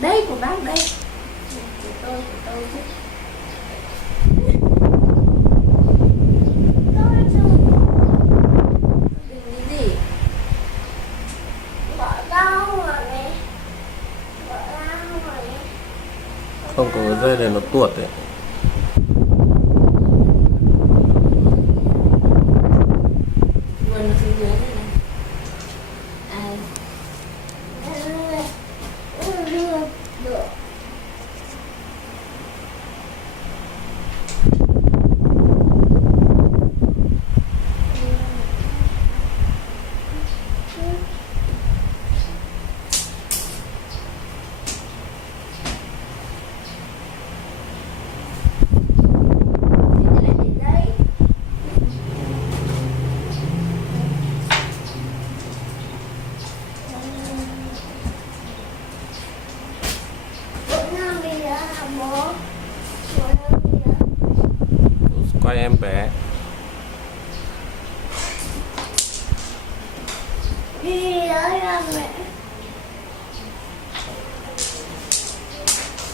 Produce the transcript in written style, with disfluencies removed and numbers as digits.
Đây của bác đây. Của tôi chứ. Đừng cái gì? Bỏ rau rồi này. Bỏ rau rồi này. Không có cái dây này nó tuột đấy. Nguồn phía dưới này này. À, Được. Quay em bé. Đi đó ra mẹ.